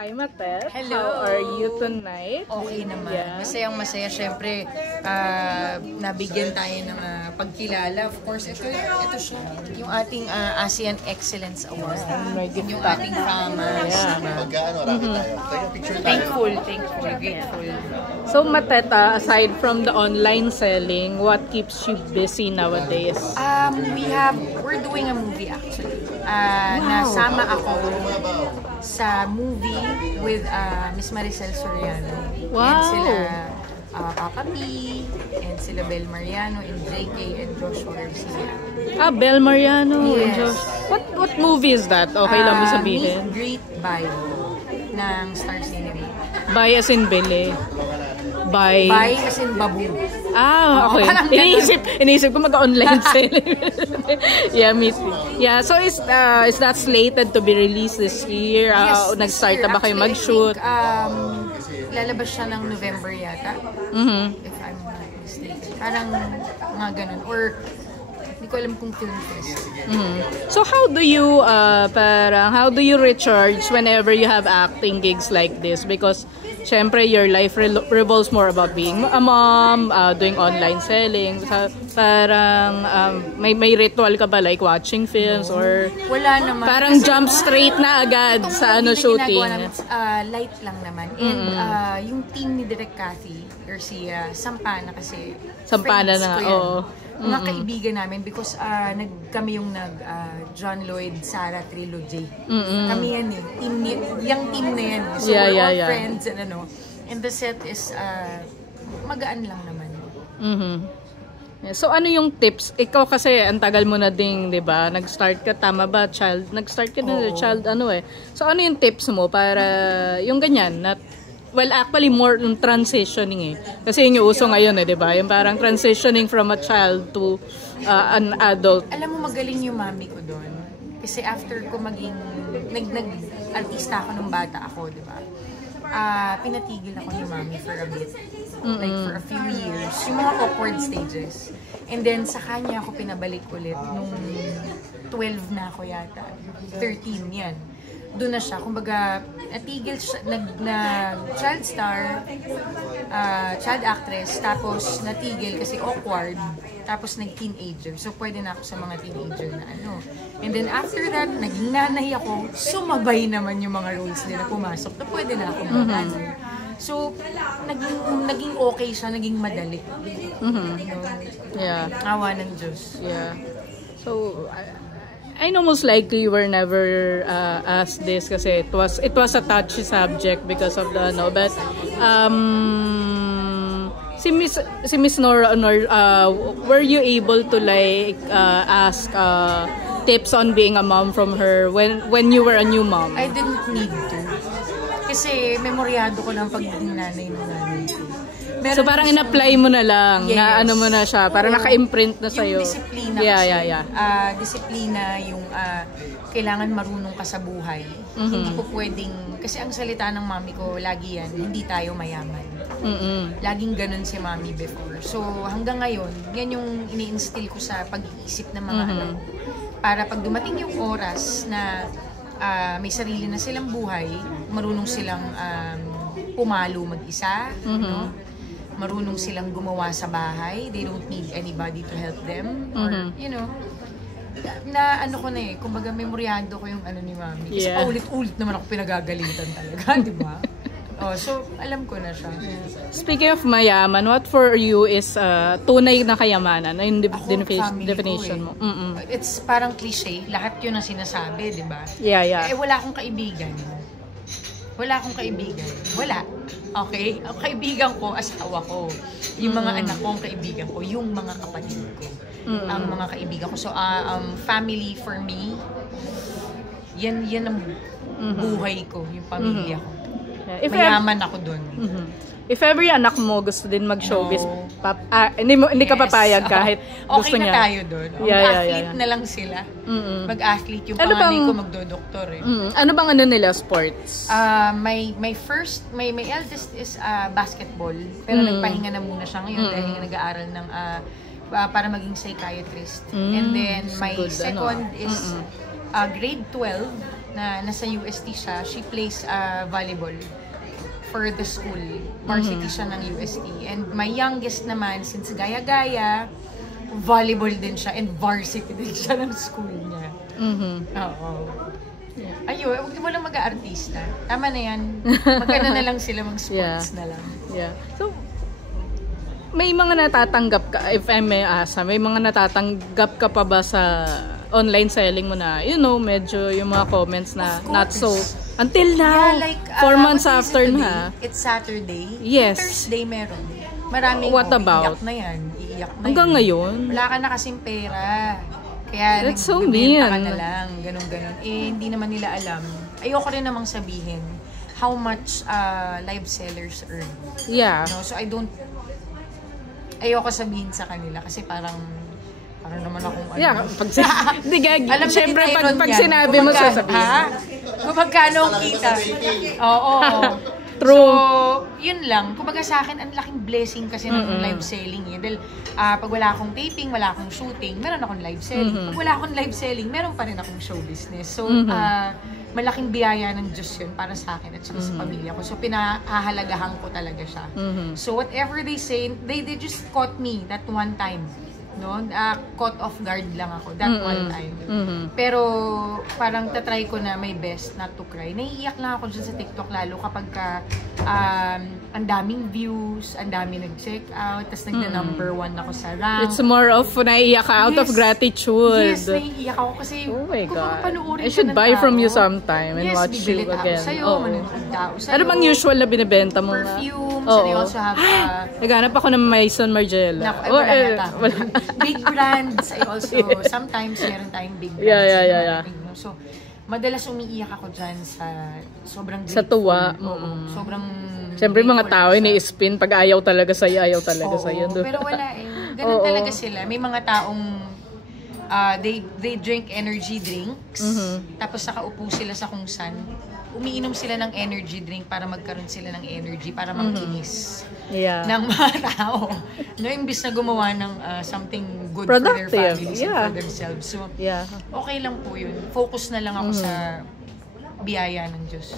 Hi, Matet. Hello. How are you tonight? Okay naman. Yeah. Masayang masaya. Siyempre, nabigyan tayo ng pagkilala. Of course, ito siya. Yung ating ASEAN Excellence Award. Yung ating fama. Thankful, grateful. So, Matet, aside from the online selling, what keeps you busy nowadays? We're doing a movie actually. Nasama ako sa movie with Miss Maricel Soriano. Wow! And sila Papa P, and sila Bel Mariano, and JK, and Joshua Garcia. Bel Mariano. Yes. Josh. What movie is that? Okay lang mo sabihin. Meet Greet Bio ng Star Cinema. By as in Bele. By as in Babu. Okay. Iniisip ko mag-online selling. Yeah, me too. Yeah, so is that slated to be released this year? Yes, nag-start na ba kayo mag-shoot? Lalabas siya ng November yata. If I'm not mistaken. Parang mga ganun. Or hindi ko alam kung film fest. So how do you recharge whenever you have acting gigs like this? Because syempre your life revolves more about being a mom, doing online selling. Parang may ritual ka ba like watching films or wala naman. Parang jump straight na agad sa shooting. Light lang naman. And yung team ni Direk Cathy Garcia, Sampana kasi. Sampana na nga, oo. Mga kaibigan namin because kami yung John Lloyd Sarah trilogy. Kami yan eh. Yung team na yan. So we're all friends and and the set is magaan lang naman. So ano yung tips? Ikaw kasi ang tagal mo na ding, 'di ba? Nag-start ka tama ba? Nag-start ka na child So ano yung tips mo para yung ganyan na actually more yung transitioning Kasi yun yung uso ngayon 'di ba? Yung parang transitioning from a child to an adult. Alam mo magaling yung mami ko doon. Kasi after ko maging nag-artista ako nung bata ako, 'di ba? Pinatigil ako ni mami for a bit. Like for a few years. Yung mga awkward stages. And then sa kanya ako pinabalik ulit nung 12 na ako yata. 13 yan. Doon na siya. Kumbaga, natigil siya, child star, child actress, tapos natigil kasi awkward, tapos nag-teenager. So, pwede na ako sa mga teenager na And then after that, naging nanay ako, sumabay naman yung mga roles nila pumasok na pwede na ako So, naging okay siya, naging madali. Yeah. Awa ng Diyos. Yeah. So, I know most likely you were never asked this kasi it was a touchy subject because of the but si Miss Nora were you able to ask tips on being a mom from her when you were a new mom? I didn't need to. Kasi memoryado ko ng pagiging nanay ng nanay ko. So parang in-apply mo na lang, na mo na siya, parang naka-imprint na sa'yo. Yung disiplina kasi. Disiplina, yung kailangan marunong ka sa buhay. Hindi po pwedeng, kasi ang salita ng mami ko, lagi yan, hindi tayo mayaman. Laging ganun si mami before. So hanggang ngayon, yan yung ini-instill ko sa pag-iisip ng mga anak ko. Para pag dumating yung oras na may sarili na silang buhay, marunong silang pumalo mag-isa, marunong silang gumawa sa bahay. They don't need anybody to help them. Or, kumbaga memoryado ko yung ni mami. Kasi paulit-ulit naman ako pinagagalitan talaga, di ba? So, alam ko na siya. Speaking of mayaman, what for you is tunay na kayamanan? Yung definition mo? It's parang cliche. Lahat yun ang sinasabi, di ba? Yeah. Wala akong kaibigan. Wala. Okay? Ang kaibigan ko, asawa ko. Yung mga anak ko, ang kaibigan ko. Yung mga kapatid ko. Ang mga kaibigan ko. So, family for me, yan ang buhay ko. Yung pamilya ko. Mayaman ako dun. If ever yung anak mo gusto din mag-showbiz, hindi ka papayag kahit gusto niya. Okay na tayo dun. Mag-athlete na lang sila. Mag-athlete. Yung panganay ko magdodoktor Ano bang nila, sports? My eldest is basketball. Pero nagpahinga na muna siya ngayon dahil nag-aaral ng para maging psychiatrist. And then my second is grade 12 na nasa UST siya. She plays volleyball for the school. Varsity siya ng UST. And my youngest naman, since gaya-gaya, volleyball din siya and varsity din siya ng school niya. Oo. Ayun, huwag mo lang mag-aartista. Tama na yan. Magkano na lang sila, mag-sports na lang. Yeah. So, may mga natatanggap ka, if I may ask, may mga natatanggap ka pa ba sa online selling mo na, you know, medyo yung mga comments na not so, until now, Yeah, like, 4 months what is it after today? na. It's Saturday. Yes. Thursday meron. Maraming, What about? iiyak na yan. Iiyak na Hanggang yan. ngayon? Wala ka na kasing pera. Kaya That's so nagbibenta ka mean. na lang. Ganun-ganun. Eh, hindi naman nila alam. Ayoko rin namang sabihin how much live sellers earn. Yeah. No? So, ayoko sabihin sa kanila kasi parang naman akong ano. Yeah, Alam na syempre ni pag Tyron yan. sinabi mo sasabihin. Ha? Kung magkano ang kita. Oo. True. So, yun lang. Kumbaga sa akin, ang laking blessing kasi ng live selling eh. Dahil pag wala akong taping, wala akong shooting, meron akong live selling. Pag wala akong live selling, meron pa rin akong show business. So, malaking biyaya ng Diyos yun para sa akin at sa pamilya ko. So, pinahahalagahan ko talaga siya. So, whatever they say, they just caught me that one time. No? Caught off guard lang ako that one time. Pero parang tatry ko na my best not to cry. Naiiyak lang ako dyan sa TikTok lalo kapag ang daming views, ang dami nag-check out, tas nagna-number 1 ako sa rank. It's more of naiiyak ka out of gratitude. Yes, naiiyak ako kasi oh my God. panuorin I should buy from you sometime and watch you bibilit again. Ako sa'yo, manonood ako sa'yo. Ano bang usual na binibenta mo? Perfumes, and I also have naghanap ako ng Maison Margiela. wala yata. Big brands. I also, sometimes meron tayong big brands. Yeah. So, madalas umiiyak ako dyan sa sobrang grateful. Sa tuwa. Sobrang siyempre mga tao, ini-spin pag ayaw talaga sa'yo, sa'yo. Pero wala eh. Ganun talaga sila. May mga taong they drink energy drinks, tapos nakaupo sila sa kung saan. Umiinom sila ng energy drink para magkaroon sila ng energy, para mangkinis ng mga tao. No, imbis na gumawa ng something good productive for their families and for themselves. So, okay lang po yun. Focus na lang ako sa biyaya ng Diyos.